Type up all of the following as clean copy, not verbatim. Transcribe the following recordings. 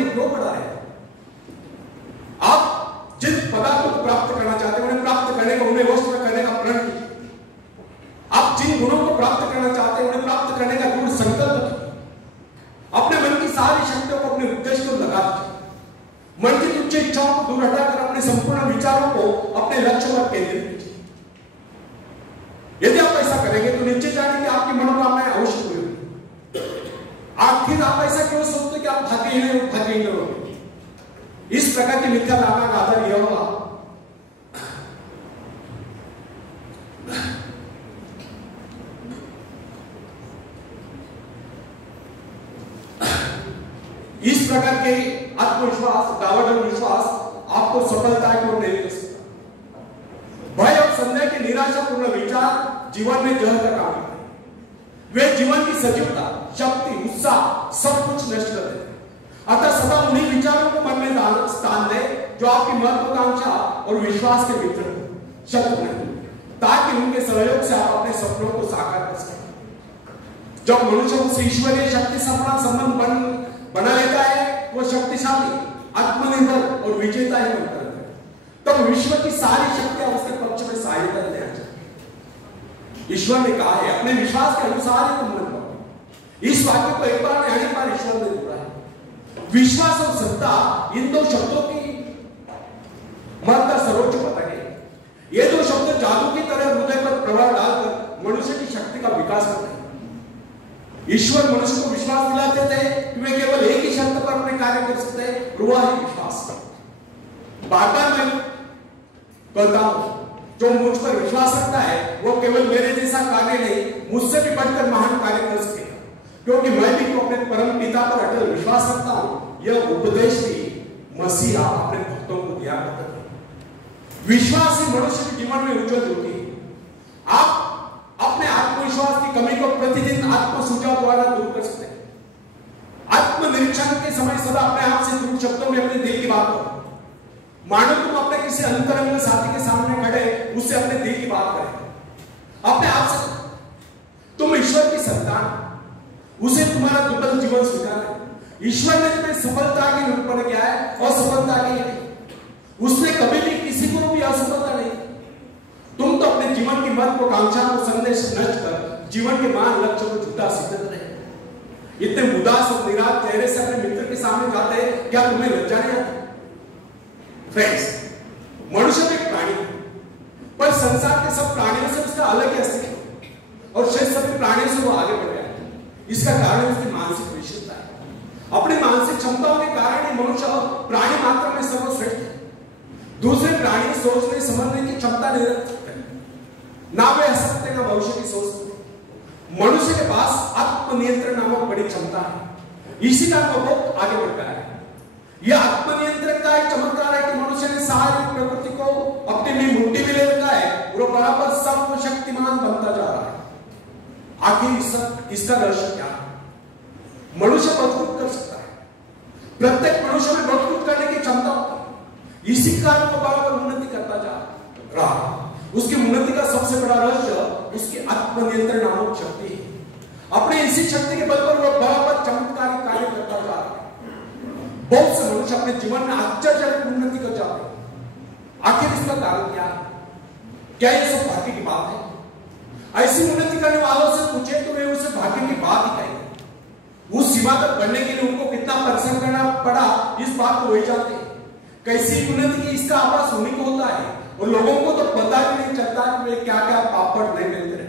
में क्यों पड़ा है? आप जिन पदार्थों को प्राप्त करना चाहते हैं उन्हें प्राप्त करने का, उन्हें वश में करने का प्रण कीजिए। आप जिन गुणों को प्राप्त करना चाहते हैं उन्हें प्राप्त करने का दृढ़ संकल्प कीजिए। अपने मन की सारी शक्तियों को अपने उद्देश्य को लगा दीजिए। मन की तुच्छ इच्छाओं को दूर हटाकर अपने संपूर्ण विचारों को अपने लक्ष्य पर केंद्रित कीजिए। यदि आप ऐसा करेंगे तो निश्चित जाने कि आपकी मनोकामनाएं अवश्य पूरी होंगी। आखिर आप ऐसा क्यों सोचते कि आप भाग्यहीन रहोगे? इस प्रकार की मिथ्या धारणा का आधार यह होगा इस प्रकार के आत्मविश्वास, दावड़ विश्वास आपको सफलता की ओर नहीं ले सकता। भय और संदेह के निराशापूर्ण विचार जीवन में जहर का काम करते हैं। वे जीवन की सजीवता, शक्ति, उत्साह सब कुछ नष्ट कर देते हैं। अतः सदा उन्हीं विचारों को मन में स्थान दे जो आपकी महत्वाकांक्षा और विश्वास के मित्र हो, शत्रु नहीं, ताकि उनके सहयोग से आप अपने सपनों को साकार कर सकें। जब मनुष्य उस ईश्वरीय शक्ति से अपना संबंध बना लेता है, वो शक्तिशाली, आत्मनिर्भर और विजेता ही बनता है। तब विश्व की सारी शक्तियां उसके पक्ष में सहायता देना चाहिए। ईश्वर ने कहा है अपने विश्वास के अनुसार ही तुम मन पाओगे। इस वाक्य को एक बार अनेक बार ईश्वर ने जोड़ा है। विश्वास और सत्ता, इन दो शब्दों की महत्ता सर्वोच्च पता है। ये दो शब्द जादू की तरह हृदय पर प्रभाव डालकर मनुष्य की शक्ति का विकास करते हैं। ईश्वर मनुष्य को विश्वास दिलाते थे कि वे केवल एक ही शर्त पर अपने कार्य कर सकते हैं, वह है विश्वास। बार बार मैं कहता हूं, जो मुझ पर विश्वास रखता है वो केवल मेरे जैसा कार्य नहीं, मुझसे भी बढ़कर महान कार्य कर सकेगा, क्योंकि मैं भी तो अपने परम पिता पर अटल विश्वास रखता हूं। यह उपदेश भी मसीहा अपने भक्तों को दिया करता है। विश्वास ही मनुष्य के जीवन में उज्जवल होती है। आप अपने आत्मविश्वास की कमी को प्रतिदिन आत्म सुझाव द्वारा दूर कर सकते हैं। आत्मनिरीक्षण के समय सदा अपने आप से दृढ़ शब्दों में अपने दिल की बात करो। मानो तुम अपने किसी अंतरंग साथी के सामने खड़े उससे अपने दिल की बात करें। अपने आप से तुम ईश्वर की संतान, उसे तुम्हारा दुर्बल जीवन स्वीकार है। ईश्वर ने तुम्हें सफलता की निरूपण किया है और सफलता के लिए उसने कभी भी किसी को भी असफलता नहीं। तुम तो अपने जीवन की महत्वाकांक्षा को संदेश नष्ट कर जीवन के महान लक्ष्य को झूठा सिद्ध रहे। इतने उदास और निराश चेहरे से अपने मित्र के सामने जाते हैं, क्या तुम्हें लज्जा नहीं आती? फ्रेंड्स, मनुष्य तो एक प्राणी है, पर संसार के सब प्राणियों से उसका अलग ही अस्तित्व और शेष सभी प्राणियों से वो आगे बढ़ गया है। इसका कारण उसकी मानसिक विशेषता है। अपनी मानसिक क्षमताओं के कारण ही मनुष्य प्राणी मात्र में सर्वश्रेष्ठ है। दूसरे प्राणी सोचने समझने की क्षमता नहीं रखते, ना वे हंस सकते ना भविष्य की सोच सकते। मनुष्य के पास आत्मनियंत्रण नामक बड़ी क्षमता है। इसी का वो आगे बढ़ता है। यह आत्मनियंत्रण का एक चमत्कार है कि मनुष्य ने सारी प्रकृति को अपनी में मुट्ठी में ले रखा है और बराबर सर्वशक्तिमान बनता जा रहा है। आखिर इसका रहस्य क्या है? मनुष्य बहुत कुछ कर सकता है। प्रत्येक मनुष्य में बहुत कुछ करने की क्षमता होती है। इसी कारण वो बराबर उन्नति करता जा रहा। उसकी उन्नति का सबसे बड़ा रहस्य उसकी आत्मनियंत्रण नामक शक्ति है। अपने इसी शक्ति के बल पर वो बराबर चमत्कारी कार्य करता जा रहा है। बहुत से मनुष्य अपने जीवन में आश्चर्यजनक उन्नति कर जाते हैं। आखिर इसका कारण क्या है? क्या यह सब भाग्य की बात है? ऐसी उन्नति करने वालों से पूछे तो वे उसे भाग्य की बात ही कहेंगे। उस सीमा तक बढ़ने के लिए उनको कितना परिश्रम करना पड़ा, इस बात को वही जानते हैं। कैसी उन्नति की इसका आभास उन्हीं को होता है और लोगों को तो पता भी नहीं चलता कि वे क्या क्या पापड़ नहीं मिलते रहे।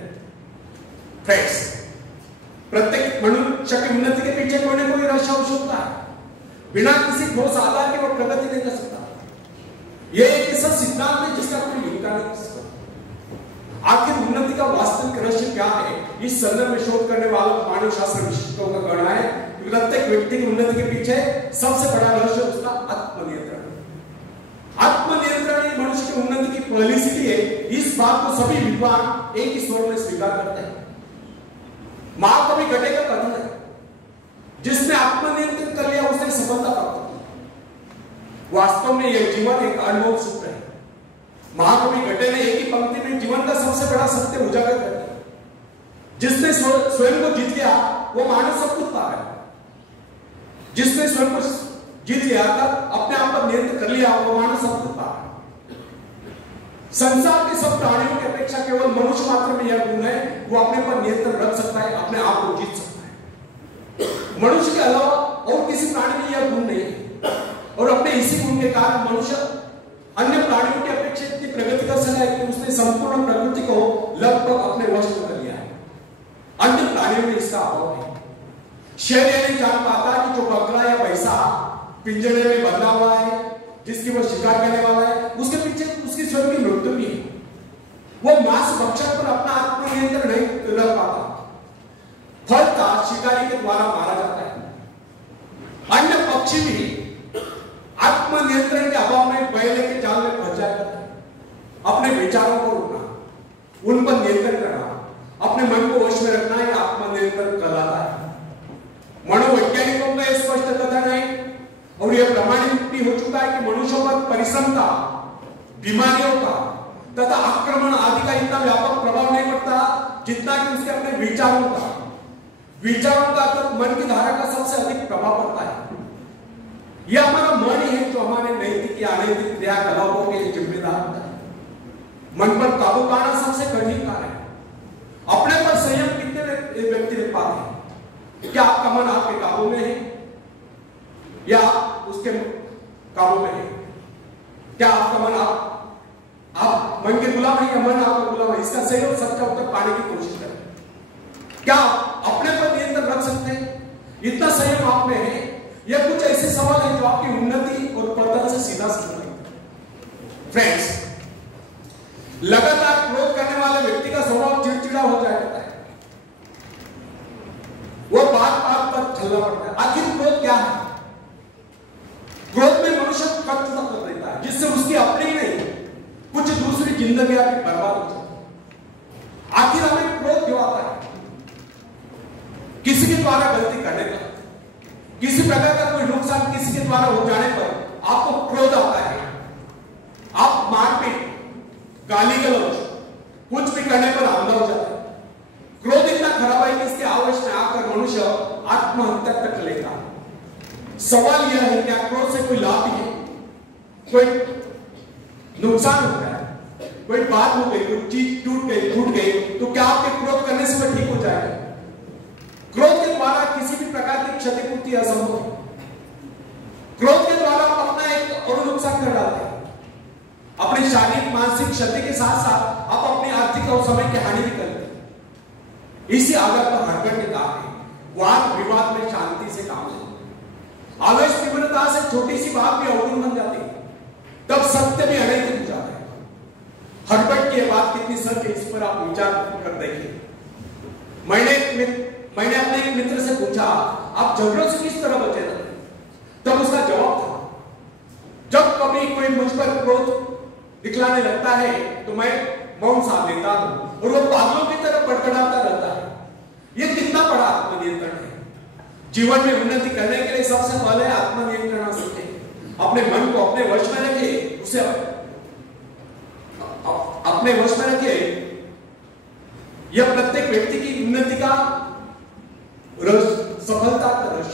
फ्रेंड्स, प्रत्येक मनुष्य की उन्नति के पीछे कोई ना कोई रहस्य अवश्य होता है। बिना किसी ठोस आधार के वो प्रगति नहीं कर सकता। यह एक ऐसा सिद्धांत है जिसका कोई इनकार नहीं कर सकता। आखिर उन्नति का वास्तविक रहस्य क्या है? इस संदर्भ में शोध करने वालों को मानव शास्त्र विशेषज्ञों का कहना है कि प्रत्येक व्यक्ति की उन्नति के पीछे सबसे बड़ा रहस्य उसका आत्मनियंत्रण। आत्मनियंत्रण ही मनुष्य की उन्नति की पहली सीढ़ी है। इस बात को सभी विद्वान एक ही स्वर में स्वीकार करते हैं। महाकवि गटे का कथन है, जिसने आत्मनियंत्रण कर लिया उसने सफलता प्राप्त की। वास्तव में यह जीवन एक अनमोल सूत्र है। महाकवि गटे ने एक ही पंक्ति में जीवन का सबसे बड़ा सत्य उजागर कर दिया। जिसने स्वयं को जीत लिया वो मानव सब कुछ पा गया। जिसने स्वयं को जिस हद तक अपने आप पर नियंत्रण कर लिया वो मानव संतुष्ट है। संसार के सब प्राणियों की अपेक्षा केवल मनुष्य मात्र में यह गुण है, वो अपने पर नियंत्रण रख सकता है, अपने आप को जीत सकता है। मनुष्य के अलावा और किसी प्राणी में यह गुण नहीं है, और अपने इसी गुण के कारण मनुष्य अन्य प्राणियों की अपेक्षा इतनी प्रगति कर सका है कि उसने संपूर्ण प्रकृति को लगभग अपने वश में कर लिया है। अन्य प्राणियों में इसका अभाव है। शेर यह नहीं जान पाता कि जो बकरा या भैंसा पिंजरे में बंधा हुआ है, जिसकी वो शिकार करने वाला है, उसके पीछे उसकी स्वयं की मृत्यु भी है। वो मांस भक्षण पर अपना आत्मनियंत्रण नहीं रख पाता, फलतः शिकारी के द्वारा मारा जाता है। अन्य पक्षी भी आत्मनियंत्रण के अभाव में बैल के जाल में फंस जाया करता है। अपने विचारों को रोकना, उन पर नियंत्रण करना, अपने मन को वश में रखना ही आत्मनियंत्रण कहलाता है। मनोवैज्ञानिकों का स्पष्ट कथन है और यह प्रमाणित भी हो चुका है कि मनुष्यों पर परिश्रम का, बीमारियों का तथा आक्रमण आदि का इतना व्यापक प्रभाव नहीं पड़ता जितना कि उसके अपने विचारों का तथा मन की धारा का सबसे अधिक प्रभाव पड़ता है। यह हमारा मन ही है जो हमारे नैतिक या अनैतिक क्रियाकलापों के लिए जिम्मेदार होता है। मन पर काबू पाना सबसे कठिन कार्य है। अपने पर संयम कितने व्यक्ति रख पाते हैं? क्या आपका मन आपके काबू में है या उसके काबू में है? क्या आपका मन आप मन के गुलाम है या मन आपका गुलाम है? इसका सही और सच्चा उत्तर पाने की कोशिश करें। क्या अपने पर नियंत्रण रख सकते हैं? इतना संयम आप में है? यह कुछ ऐसे सवाल है जो आपकी उन्नति और पतन से सीधा संबंधित है। फ्रेंड्स, लगातार क्रोध करने वाले व्यक्ति का स्वभाव चिड़चिड़ा हो जाता है। वो बात पर चलना पड़ता है। आखिर क्रोध क्या है? क्रोध में मनुष्य कष्ट कर देता है, जिससे उसकी अपनी नहीं कुछ दूसरी जिंदगियां भी बर्बाद हो जाती है। आखिर हमें क्रोध क्यों आता है? किसी के द्वारा गलती करने पर, किसी प्रकार का कोई नुकसान किसी के द्वारा हो जाने पर आपको क्रोध आता है। आप मारपीट, गाली गलौज कुछ भी करने पर आंधा हो जाता है। क्रोध इतना खराब है कि इसके आवेश में आकर मनुष्य आत्महत्या तक लेता है। सवाल यह है क्या क्रोध से कोई लाभ है? कोई नुकसान होता है? कोई बात हो गई, कोई चीज टूट गई तो क्या आपके क्रोध करने से वो ठीक हो जाएगा? क्रोध के द्वारा किसी भी प्रकार की क्षतिपूर्ति असंभव है। क्रोध के द्वारा आप अपना एक और नुकसान कर डालते हैं। अपनी शारीरिक मानसिक क्षति के साथ साथ आप अपनी आर्थिक और समय की हानि भी करते हैं। इसी आधार पर हर्बर्ट ने कहा है, वाद विवाद में शांति से काम लें। आवेश तीव्रता से छोटी सी बात भी अवगुण बन जाती है, तब सत्य भी अनैतिक हो जाता है। हर्बर्ट की बात कितनी सत्य है, इस पर आप विचार कर देखिए। मैंने अपने एक मित्र से पूछा, आप झगड़ों से किस तरह बचे रहते? तब उसका जवाब था, जब कभी कोई मुझ पर क्रोध दिखलाने लगता है तो मैं मौन साध लेता हूं और वो पागलों की तरह बड़बड़ाता रहता है। यह कितना बड़ा आत्मनियंत्रण है। जीवन में उन्नति करने के लिए सबसे पहले आत्मनियंत्रण सीखें। अपने मन को अपने वश में रखिए, उसे अपने वश में रखिए। यह प्रत्येक व्यक्ति की उन्नति का सफलता का रहस्य